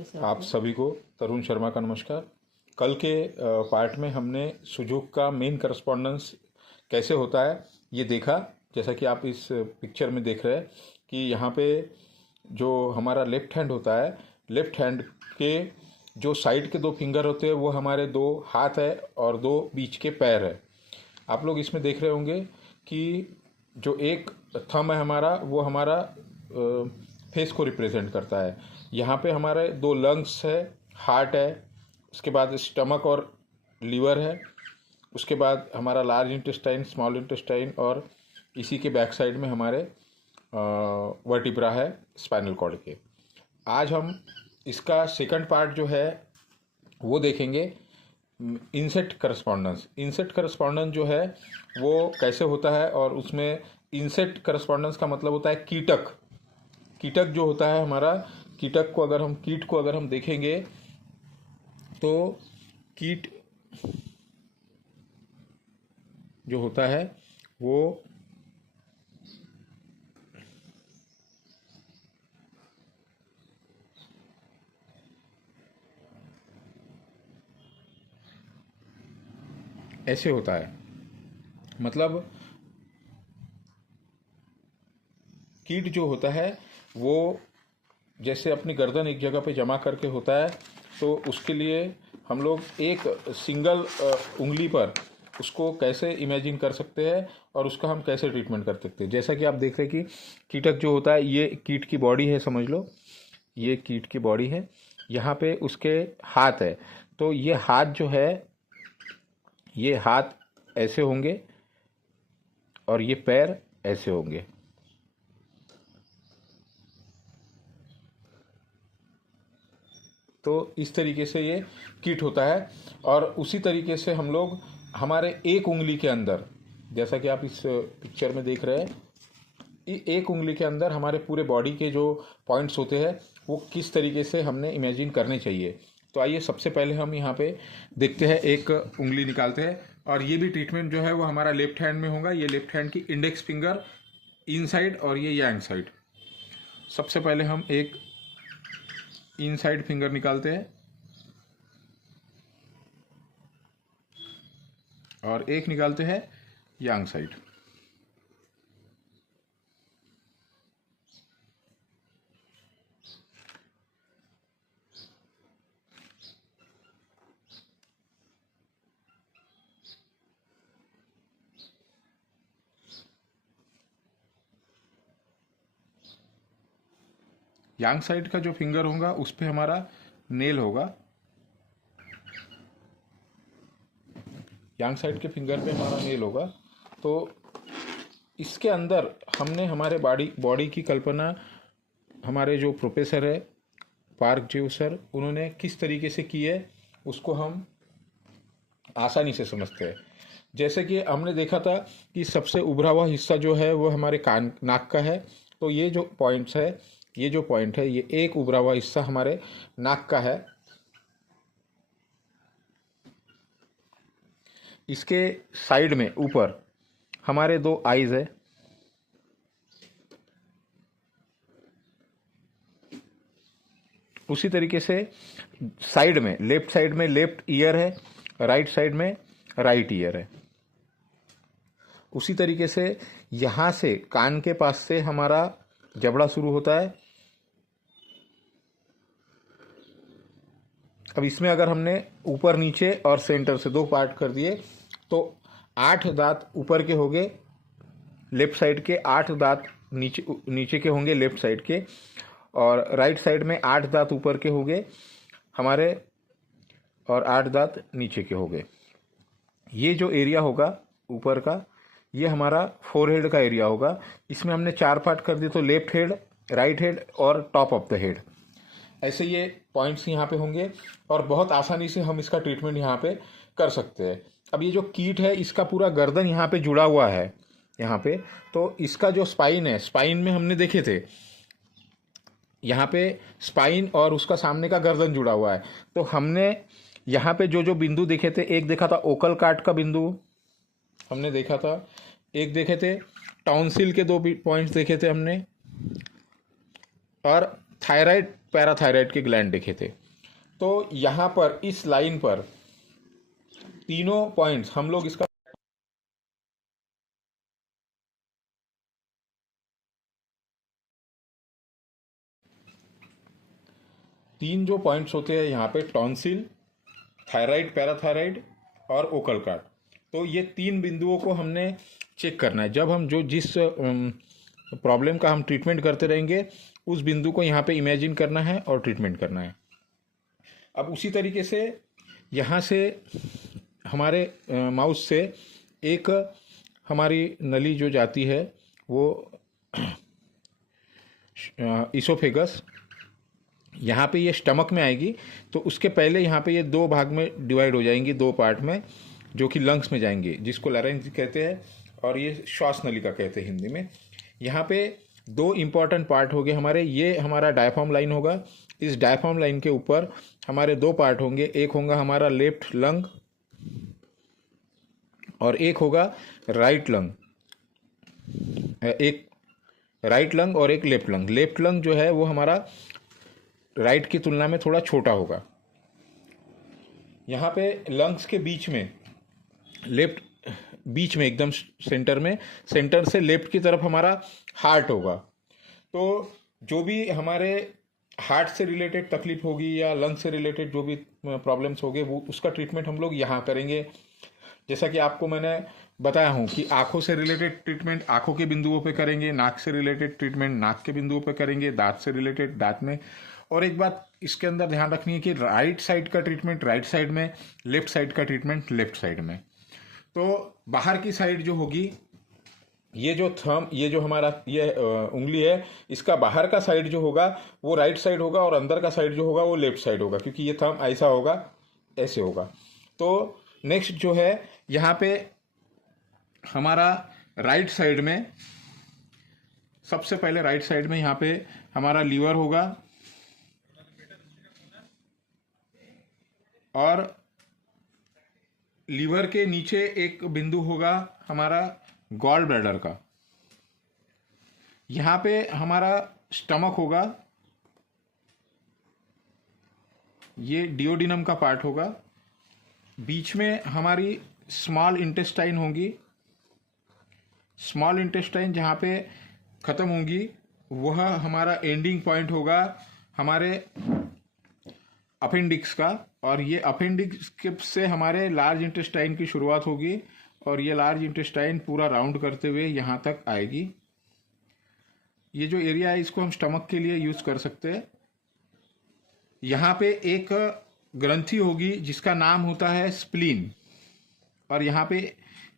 आप सभी को तरुण शर्मा का नमस्कार। कल के पार्ट में हमने सुजोग का मेन करस्पॉन्डेंस कैसे होता है ये देखा। जैसा कि आप इस पिक्चर में देख रहे हैं कि यहाँ पे जो हमारा लेफ्ट हैंड होता है, लेफ्ट हैंड के जो साइड के दो फिंगर होते हैं वो हमारे दो हाथ है और दो बीच के पैर है। आप लोग इसमें देख रहे होंगे कि जो एक थंब है हमारा वो हमारा फेस को रिप्रेजेंट करता है। यहाँ पे हमारे दो लंग्स है, हार्ट है, उसके बाद स्टमक और लीवर है, उसके बाद हमारा लार्ज इंटेस्टाइन, स्मॉल इंटेस्टाइन और इसी के बैक साइड में हमारे वर्टिब्रा है स्पाइनल कॉर्ड के। आज हम इसका सेकंड पार्ट जो है वो देखेंगे, इंसेट करस्पॉन्डेंस। इंसेट करस्पॉन्डेंस जो है वो कैसे होता है, और उसमें इंसेट करस्पॉन्डेंस का मतलब होता है कीटक। कीटक जो होता है हमारा, कीट को अगर हम देखेंगे तो कीट जो होता है वो ऐसे होता है। मतलब कीट जो होता है वो जैसे अपनी गर्दन एक जगह पे जमा करके होता है, तो उसके लिए हम लोग एक सिंगल उंगली पर उसको कैसे इमेजिन कर सकते हैं और उसका हम कैसे ट्रीटमेंट कर सकते हैं। जैसा कि आप देख रहे हैं कि कीटक जो होता है ये कीट की बॉडी है, समझ लो ये कीट की बॉडी है, यहाँ पे उसके हाथ है। तो ये हाथ जो है, ये हाथ ऐसे होंगे और ये पैर ऐसे होंगे। तो इस तरीके से ये कीट होता है। और उसी तरीके से हम लोग हमारे एक उंगली के अंदर, जैसा कि आप इस पिक्चर में देख रहे हैं, एक उंगली के अंदर हमारे पूरे बॉडी के जो पॉइंट्स होते हैं वो किस तरीके से हमने इमेजिन करने चाहिए। तो आइए सबसे पहले हम यहाँ पे देखते हैं, एक उंगली निकालते हैं। और ये भी ट्रीटमेंट जो है वो हमारा लेफ्ट हैंड में होगा। ये लेफ्ट हैंड की इंडेक्स फिंगर इनसाइड और ये यांग साइड। सबसे पहले हम एक इनसाइड फिंगर निकालते हैं और एक निकालते हैं यांग साइड। यांग साइड का जो फिंगर होगा उस पे हमारा नेल होगा। यांग साइड के फिंगर पे हमारा नेल होगा। तो इसके अंदर हमने हमारे बॉडी की कल्पना हमारे जो प्रोफेसर है पार्क जियो सर, उन्होंने किस तरीके से की है उसको हम आसानी से समझते हैं। जैसे कि हमने देखा था कि सबसे उभरा हुआ हिस्सा जो है वो हमारे कान नाक का है। तो ये जो पॉइंट्स है, ये जो पॉइंट है, ये एक उभरा हुआ हिस्सा हमारे नाक का है। इसके साइड में ऊपर हमारे दो आईज है। उसी तरीके से साइड में, लेफ्ट साइड में लेफ्ट ईयर है, राइट साइड में राइट ईयर है। उसी तरीके से यहां से कान के पास से हमारा जबड़ा शुरू होता है। अब इसमें अगर हमने ऊपर नीचे और सेंटर से दो पार्ट कर दिए तो 8 दांत ऊपर के होंगे लेफ्ट साइड के, 8 दांत नीचे के होंगे लेफ्ट साइड के, और राइट साइड में 8 दांत ऊपर के होंगे हमारे और 8 दांत नीचे के होंगे। ये जो एरिया होगा ऊपर का, ये हमारा फोरहेड का एरिया होगा। इसमें हमने 4 पार्ट कर दिए, तो लेफ्ट हेड, राइट हेड और टॉप ऑफ द हेड, ऐसे ये पॉइंट्स यहाँ पे होंगे और बहुत आसानी से हम इसका ट्रीटमेंट यहाँ पे कर सकते हैं। अब ये जो कीट है इसका पूरा गर्दन यहाँ पे जुड़ा हुआ है यहाँ पे। तो इसका जो स्पाइन है, स्पाइन में हमने देखे थे यहाँ पे स्पाइन और उसका सामने का गर्दन जुड़ा हुआ है। तो हमने यहाँ पे जो जो बिंदु देखे थे, एक देखा था ओकल कार्ट का बिंदु हमने देखा था, एक देखे थे टाउनसिल के 2 पॉइंट्स देखे थे हमने, और थायराइड पैराथायराइड के ग्लैंड देखे थे। तो यहाँ पर इस लाइन पर तीनों पॉइंट्स हम लोग इसका तीन जो पॉइंट्स होते हैं यहाँ पे, टॉन्सिल, थायराइड पैराथायराइड और ओकल कार्ड, तो ये तीन बिंदुओं को हमने चेक करना है। जब हम जिस प्रॉब्लम का हम ट्रीटमेंट करते रहेंगे उस बिंदु को यहाँ पे इमेजिन करना है और ट्रीटमेंट करना है। अब उसी तरीके से यहाँ से हमारे माउस से एक हमारी नली जो जाती है वो इसोफेगस, यहाँ पे ये स्टमक में आएगी, तो उसके पहले यहाँ पे ये दो भाग में डिवाइड हो जाएंगी, दो पार्ट में, जो कि लंग्स में जाएंगे, जिसको लैरिंक्स कहते हैं और ये श्वास नलिका कहते हैं हिंदी में। यहाँ पे दो इम्पॉर्टेंट पार्ट हो गए हमारे। ये हमारा डायफ्राम लाइन होगा, इस डायफ्राम लाइन के ऊपर हमारे दो पार्ट होंगे, एक होगा हमारा लेफ्ट लंग और एक होगा राइट लंग, एक राइट लंग और एक लेफ्ट लंग। लेफ्ट लंग जो है वो हमारा राइट की तुलना में थोड़ा छोटा होगा। यहाँ पे लंग्स के बीच में, बीच में एकदम सेंटर में, सेंटर से लेफ्ट की तरफ हमारा हार्ट होगा। तो जो भी हमारे हार्ट से रिलेटेड तकलीफ होगी या लंग से रिलेटेड जो भी प्रॉब्लम्स होंगे वो उसका ट्रीटमेंट हम लोग यहाँ करेंगे। जैसा कि आपको मैंने बताया हूँ कि आँखों से रिलेटेड ट्रीटमेंट आँखों के बिंदुओं पे करेंगे, नाक से रिलेटेड ट्रीटमेंट नाक के बिंदुओं पे करेंगे, दांत से रिलेटेड दांत में। और एक बात इसके अंदर ध्यान रखनी है कि राइट साइड का ट्रीटमेंट राइट साइड में, लेफ्ट साइड का ट्रीटमेंट लेफ्ट साइड में। तो बाहर की साइड जो होगी, ये जो थंब, ये जो हमारा ये उंगली है, इसका बाहर का साइड जो होगा वो राइट साइड होगा और अंदर का साइड जो होगा वो लेफ्ट साइड होगा, क्योंकि ये थंब ऐसा होगा, ऐसे होगा। तो नेक्स्ट जो है यहाँ पे हमारा राइट साइड में, सबसे पहले राइट साइड में यहाँ पे हमारा लीवर होगा और लीवर के नीचे एक बिंदु होगा हमारा गॉल ब्लैडर का। यहाँ पे हमारा स्टमक होगा, ये डिओडिनम का पार्ट होगा। बीच में हमारी स्मॉल इंटेस्टाइन होगी, स्मॉल इंटेस्टाइन जहाँ पे ख़त्म होगी वह हमारा एंडिंग पॉइंट होगा हमारे अपेंडिक्स का, और ये अपेंडिक्स से हमारे लार्ज इंटेस्टाइन की शुरुआत होगी और ये लार्ज इंटेस्टाइन पूरा राउंड करते हुए यहाँ तक आएगी। ये जो एरिया है इसको हम स्टमक के लिए यूज़ कर सकते हैं। यहाँ पे एक ग्रंथि होगी जिसका नाम होता है स्प्लीन, और यहाँ पे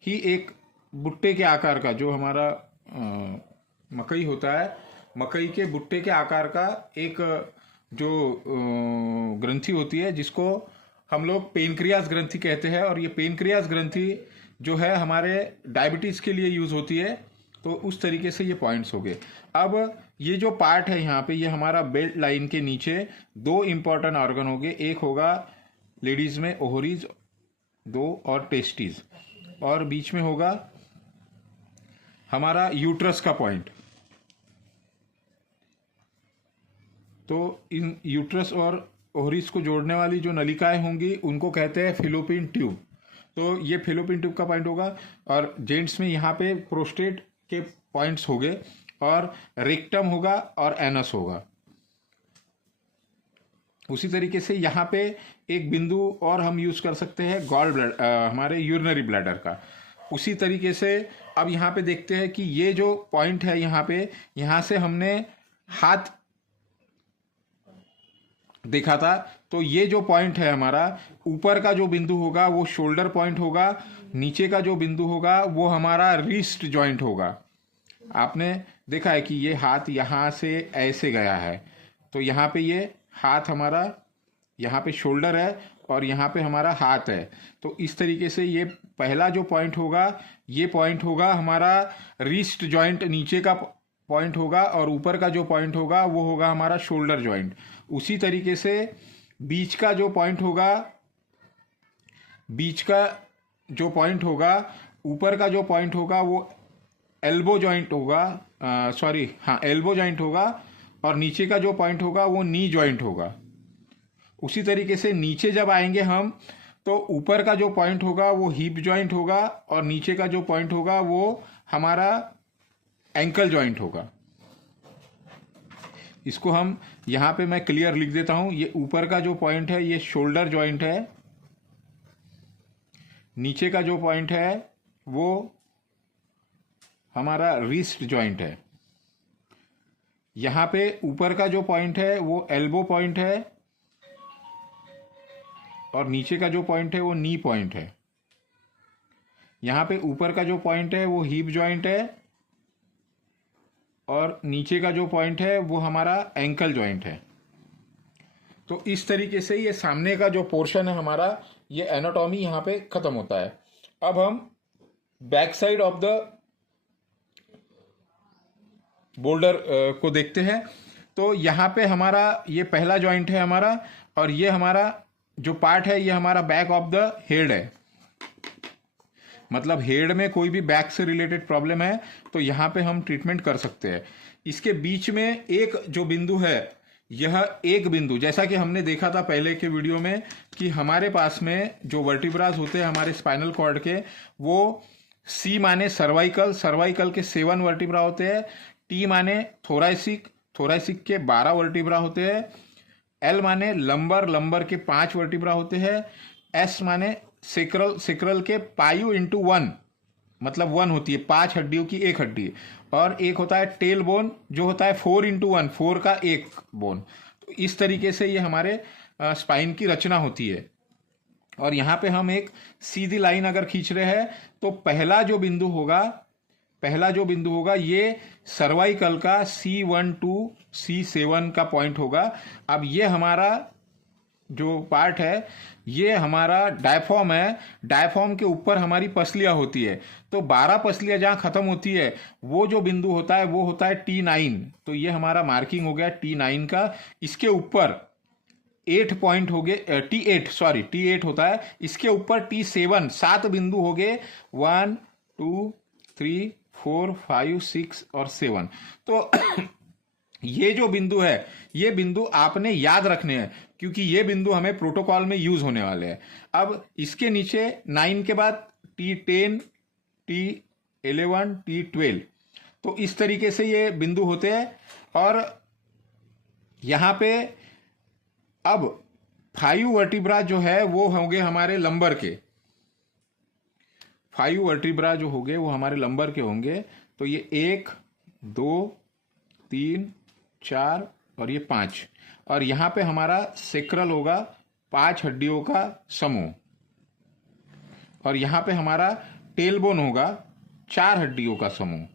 ही एक बुट्टे के आकार का, जो हमारा मकई होता है, मकई के बुट्टे के आकार का एक जो ग्रंथि होती है जिसको हम लोग पेनक्रियास ग्रंथि कहते हैं, और ये पेनक्रियास ग्रंथि जो है हमारे डायबिटीज़ के लिए यूज़ होती है। तो उस तरीके से ये पॉइंट्स हो गए। अब ये जो पार्ट है यहाँ पे, ये हमारा बेल्ट लाइन के नीचे दो इम्पॉर्टेंट ऑर्गन हो गए, एक होगा लेडीज़ में ओवरीज दो और टेस्टिस, और बीच में होगा हमारा यूट्रस का पॉइंट। तो इन यूट्रस और ओवरीज को जोड़ने वाली जो नलिकाएं होंगी उनको कहते हैं फिलोपियन ट्यूब। तो ये फिलोपियन ट्यूब का पॉइंट होगा, और जेंट्स में यहाँ पे प्रोस्टेट के पॉइंट्स हो गए, और रेक्टम होगा और एनस होगा। उसी तरीके से यहाँ पे एक बिंदु और हम यूज कर सकते हैं गॉल ब्लैडर, हमारे यूरिनरी ब्लैडर का। उसी तरीके से अब यहाँ पे देखते हैं कि ये जो पॉइंट है यहाँ पे, यहाँ से हमने हाथ देखा था, तो ये जो पॉइंट है हमारा, ऊपर का जो बिंदु होगा वो शोल्डर पॉइंट होगा, नीचे का जो बिंदु होगा वो हमारा रिस्ट जॉइंट होगा। आपने देखा है कि ये हाथ यहाँ से ऐसे गया है, तो यहाँ पे ये हाथ हमारा, यहाँ पे शोल्डर है और यहाँ पे हमारा हाथ है। तो इस तरीके से ये पहला जो पॉइंट होगा, ये पॉइंट होगा हमारा रिस्ट जॉइंट, नीचे का पॉइंट होगा, और ऊपर का जो पॉइंट होगा वो होगा हमारा शोल्डर जॉइंट। उसी तरीके से बीच का जो पॉइंट होगा, बीच का जो पॉइंट होगा, ऊपर का जो पॉइंट होगा वो एल्बो जॉइंट होगा, एल्बो जॉइंट होगा, और नीचे का जो पॉइंट होगा वो नी जॉइंट होगा। उसी तरीके से नीचे जब आएंगे हम तो ऊपर का जो पॉइंट होगा वो हिप जॉइंट होगा और नीचे का जो पॉइंट होगा वो हमारा एंकल जॉइंट होगा। इसको हम यहां पे मैं क्लियर लिख देता हूं। ये ऊपर का जो पॉइंट है ये शोल्डर जॉइंट है, नीचे का जो पॉइंट है वो हमारा रिस्ट जॉइंट है। यहां पे ऊपर का जो पॉइंट है वो एल्बो पॉइंट है और नीचे का जो पॉइंट है वो नी पॉइंट है। यहां पे ऊपर का जो पॉइंट है वो हिप जॉइंट है और नीचे का जो पॉइंट है वो हमारा एंकल जॉइंट है। तो इस तरीके से ये सामने का जो पोर्शन है हमारा, ये एनाटॉमी यहां पे खत्म होता है। अब हम back side of the boulder को देखते हैं। तो यहां पे हमारा ये पहला जॉइंट है हमारा, और ये हमारा जो पार्ट है ये हमारा बैक ऑफ द हेड है। मतलब हेड में कोई भी बैक से रिलेटेड प्रॉब्लम है तो यहां पे हम ट्रीटमेंट कर सकते हैं। इसके बीच में एक जो बिंदु है, यह एक बिंदु, जैसा कि हमने देखा था पहले के वीडियो में कि हमारे पास में जो वर्टिब्रास होते हैं हमारे स्पाइनल कॉर्ड के, वो सी माने सर्वाइकल, सर्वाइकल के 7 वर्टिब्रा होते हैं, टी माने थोराइसिक, थोराइसिक के 12 वर्टिब्रा होते हैं, एल माने लंबर, लंबर के 5 वर्टिब्रा होते हैं, एस माने सेक्रल, सेक्रल के पायु इंटू 1, मतलब 1 होती है, 5 हड्डियों की एक हड्डी, और एक होता है टेल बोन जो होता है 4 इंटू 1, 4 का एक बोन। तो इस तरीके से ये हमारे स्पाइन की रचना होती है। और यहाँ पे हम एक सीधी लाइन अगर खींच रहे हैं तो पहला जो बिंदु होगा ये सर्वाइकल का C1 to C7 का पॉइंट होगा। अब ये हमारा जो पार्ट है ये हमारा डायफॉर्म है। डायफॉर्म के ऊपर हमारी पसलियां होती है, तो 12 पसलियां जहां खत्म होती है वो जो बिंदु होता है वो होता है T9। तो ये हमारा मार्किंग हो गया T9 का। इसके ऊपर 8 पॉइंट हो गए, T8 होता है। इसके ऊपर T7 7 बिंदु हो गए, 1 2 3 4 5 6 और 7। तो ये जो बिंदु है ये बिंदु आपने याद रखने हैं क्योंकि ये बिंदु हमें प्रोटोकॉल में यूज होने वाले हैं। अब इसके नीचे 9 के बाद T10 T11 T12, तो इस तरीके से ये बिंदु होते हैं। और यहां पे अब 5 वर्टिब्रा जो है वो होंगे हमारे लंबर के, 5 वर्टिब्रा जो होंगे वो हमारे लंबर के होंगे। तो ये 1 2 3 4 और ये 5, और यहां पे हमारा सेक्रल होगा 5 हड्डियों का समूह, और यहां पे हमारा टेलबोन होगा 4 हड्डियों का समूह।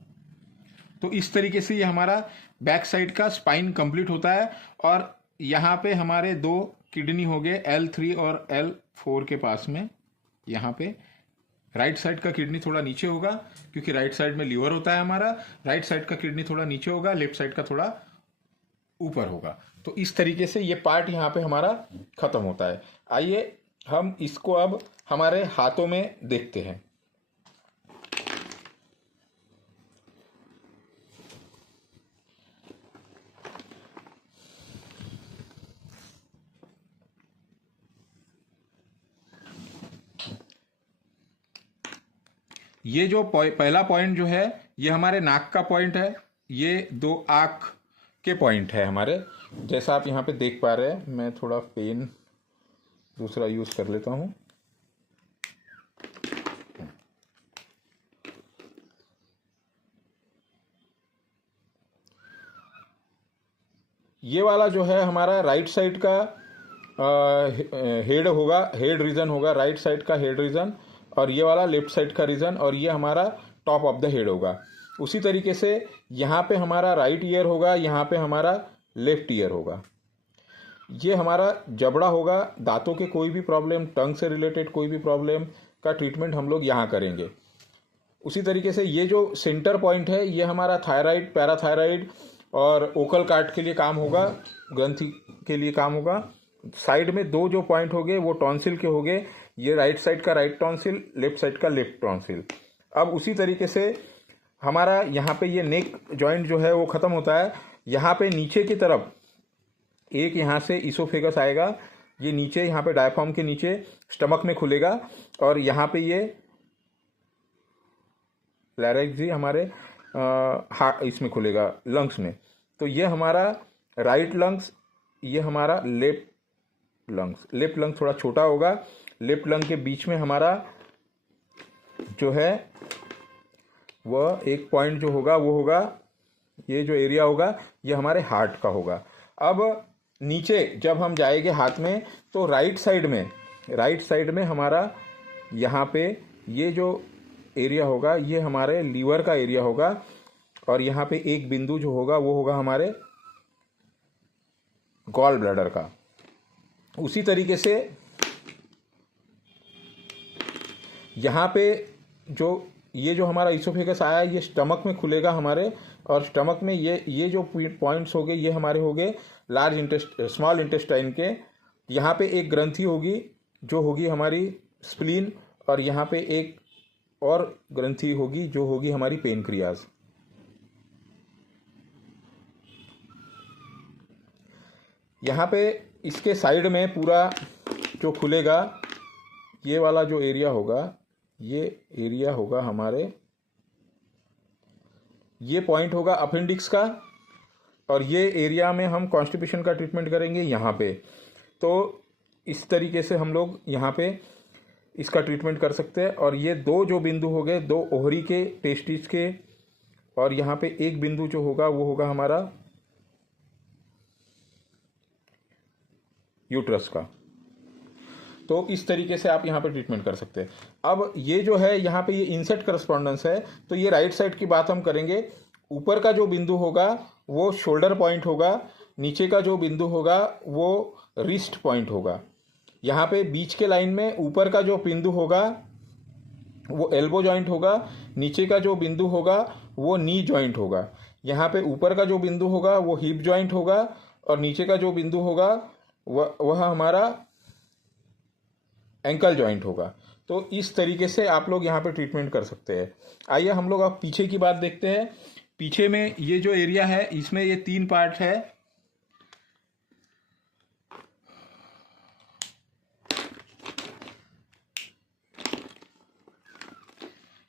तो इस तरीके से ये हमारा बैक साइड का स्पाइन कंप्लीट होता है। और यहां पे हमारे 2 किडनी हो गए L3 और L4 के पास में। यहां पे राइट साइड का किडनी थोड़ा नीचे होगा क्योंकि राइट साइड में लीवर होता है हमारा। राइट साइड का किडनी थोड़ा नीचे होगा, लेफ्ट साइड का थोड़ा ऊपर होगा। तो इस तरीके से ये पार्ट यहाँ पे हमारा खत्म होता है। आइए हम इसको अब हमारे हाथों में देखते हैं। ये जो पहला पॉइंट जो है ये हमारे नाक का पॉइंट है, ये 2 आँख के पॉइंट है हमारे। जैसा आप यहाँ पे देख पा रहे हैं, मैं थोड़ा पेन दूसरा यूज कर लेता हूँ। ये वाला जो है हमारा राइट साइड का हेड होगा, हेड रीजन होगा, राइट साइड का हेड रीजन, और ये वाला लेफ्ट साइड का रीजन, और ये हमारा टॉप ऑफ द हेड होगा। उसी तरीके से यहाँ पे हमारा राइट ईयर होगा, यहाँ पे हमारा लेफ्ट ईयर होगा। ये हमारा जबड़ा होगा। दांतों के कोई भी प्रॉब्लम, टंग से रिलेटेड कोई भी प्रॉब्लम का ट्रीटमेंट हम लोग यहाँ करेंगे। उसी तरीके से ये जो सेंटर पॉइंट है ये हमारा थायराइड, पैराथायराइड और ओकल कार्ट के लिए काम होगा, ग्रंथि के लिए काम होगा। साइड में 2 जो पॉइंट हो गए वो टॉन्सिल के हो गए। ये राइट साइड का राइट टॉन्सिल, लेफ्ट साइड का लेफ्ट टॉन्सिल। अब उसी तरीके से हमारा यहाँ पे ये नेक जॉइंट जो है वो ख़त्म होता है। यहाँ पे नीचे की तरफ एक यहाँ से इसोफेगस आएगा, ये नीचे यहाँ पे डायफ्राम के नीचे स्टमक में खुलेगा, और यहाँ पे ये लैरिंक्स जी हमारे हार्ट इसमें खुलेगा, लंग्स में। तो ये हमारा राइट लंग्स, ये हमारा लेफ्ट लंग्स। लेफ्ट लंग थोड़ा छोटा होगा, लेफ्ट लंग के बीच में हमारा जो है वह एक पॉइंट जो होगा वो होगा, ये जो एरिया होगा ये हमारे हार्ट का होगा। अब नीचे जब हम जाएंगे हाथ में, तो राइट साइड में हमारा यहाँ पे ये जो एरिया होगा ये हमारे लीवर का एरिया होगा, और यहाँ पे एक बिंदु जो होगा वो होगा हमारे गॉल ब्लैडर का। उसी तरीके से यहाँ पे ये जो हमारा इसोफेगस आया है ये स्टमक में खुलेगा हमारे, और स्टमक में ये जो पॉइंट्स हो गए ये हमारे हो गए स्मॉल इंटेस्टाइन के। यहाँ पे एक ग्रंथि होगी जो होगी हमारी स्प्लीन, और यहाँ पे एक और ग्रंथि होगी जो होगी हमारी पेनक्रियाज। यहाँ पे इसके साइड में पूरा जो खुलेगा ये वाला जो एरिया होगा, ये एरिया होगा हमारे, ये पॉइंट होगा अपेंडिक्स का, और ये एरिया में हम कॉन्स्टिपेशन का ट्रीटमेंट करेंगे यहाँ पे। तो इस तरीके से हम लोग यहाँ पे इसका ट्रीटमेंट कर सकते हैं। और ये दो जो बिंदु हो गए, दो ओहरी के, टेस्टिस के, और यहाँ पे एक बिंदु जो होगा वो होगा हमारा यूट्रस का। तो इस तरीके से आप यहाँ पे ट्रीटमेंट कर सकते हैं। अब ये जो है यहाँ पे ये इनसेट करस्पॉन्डेंस है, तो ये राइट साइड की बात हम करेंगे। ऊपर का जो बिंदु होगा वो शोल्डर पॉइंट होगा, नीचे का जो बिंदु होगा वो रिस्ट पॉइंट होगा। यहाँ पे बीच के लाइन में ऊपर का जो बिंदु होगा वो एल्बो जॉइंट होगा, नीचे का जो बिंदु होगा वो नी जॉइंट होगा। यहाँ पे ऊपर का जो बिंदु होगा वो हिप जॉइंट होगा, और नीचे का जो बिंदु होगा वह हमारा एंकल जॉइंट होगा। तो इस तरीके से आप लोग यहाँ पे ट्रीटमेंट कर सकते हैं। आइए हम लोग अब पीछे की बात देखते हैं। पीछे में ये जो एरिया है इसमें ये 3 पार्ट है।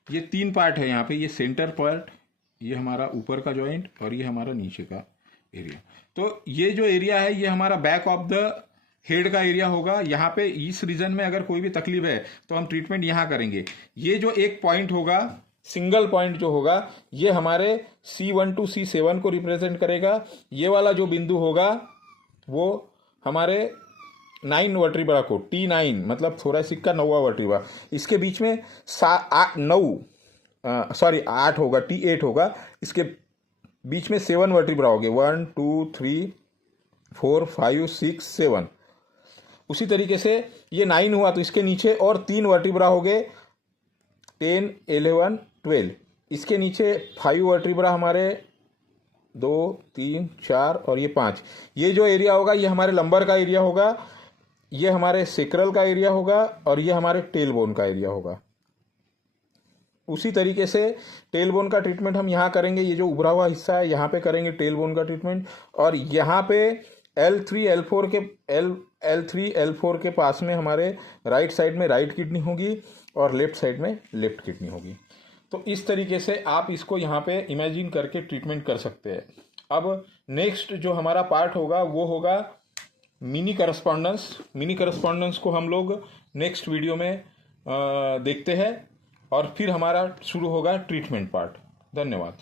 ये 3 पार्ट है यहाँ पे, ये सेंटर पार्ट, ये हमारा ऊपर का जॉइंट, और ये हमारा नीचे का एरिया। तो ये जो एरिया है ये हमारा बैक ऑफ द हेड का एरिया होगा। यहाँ पे इस रीजन में अगर कोई भी तकलीफ है तो हम ट्रीटमेंट यहाँ करेंगे। ये जो एक पॉइंट होगा, सिंगल पॉइंट जो होगा, ये हमारे C1 to C7 को रिप्रेजेंट करेगा। ये वाला जो बिंदु होगा वो हमारे 9 वर्टिब्रा को, T9 मतलब थोरैसिक का 9वां वर्टिब्रा। इसके बीच में 8 होगा, T8 होगा। इसके बीच में 7 वर्टिब्रा हो गए, 1 2 3 4 5 6 7। उसी तरीके से ये 9 हुआ तो इसके नीचे और 3 वर्टिब्रा हो गए, 10 11 12। इसके नीचे 5 वर्टिब्रा हमारे 2 3 4 और ये 5। ये जो एरिया होगा ये हमारे लंबर का एरिया होगा, ये हमारे सेक्रल का एरिया होगा, और ये हमारे टेल बोन का एरिया होगा। उसी तरीके से टेल बोन का ट्रीटमेंट हम यहाँ करेंगे। ये जो उभरा हुआ हिस्सा है यहाँ पे करेंगे टेल बोन का ट्रीटमेंट। और यहाँ पे L3 L4 के पास में हमारे राइट साइड में राइट किडनी होगी और लेफ्ट साइड में लेफ्ट किडनी होगी। तो इस तरीके से आप इसको यहाँ पे इमेजिन करके ट्रीटमेंट कर सकते हैं। अब नेक्स्ट जो हमारा पार्ट होगा वो होगा मिनी करस्पॉन्डेंस को हम लोग नेक्स्ट वीडियो में देखते हैं, और फिर हमारा शुरू होगा ट्रीटमेंट पार्ट। धन्यवाद।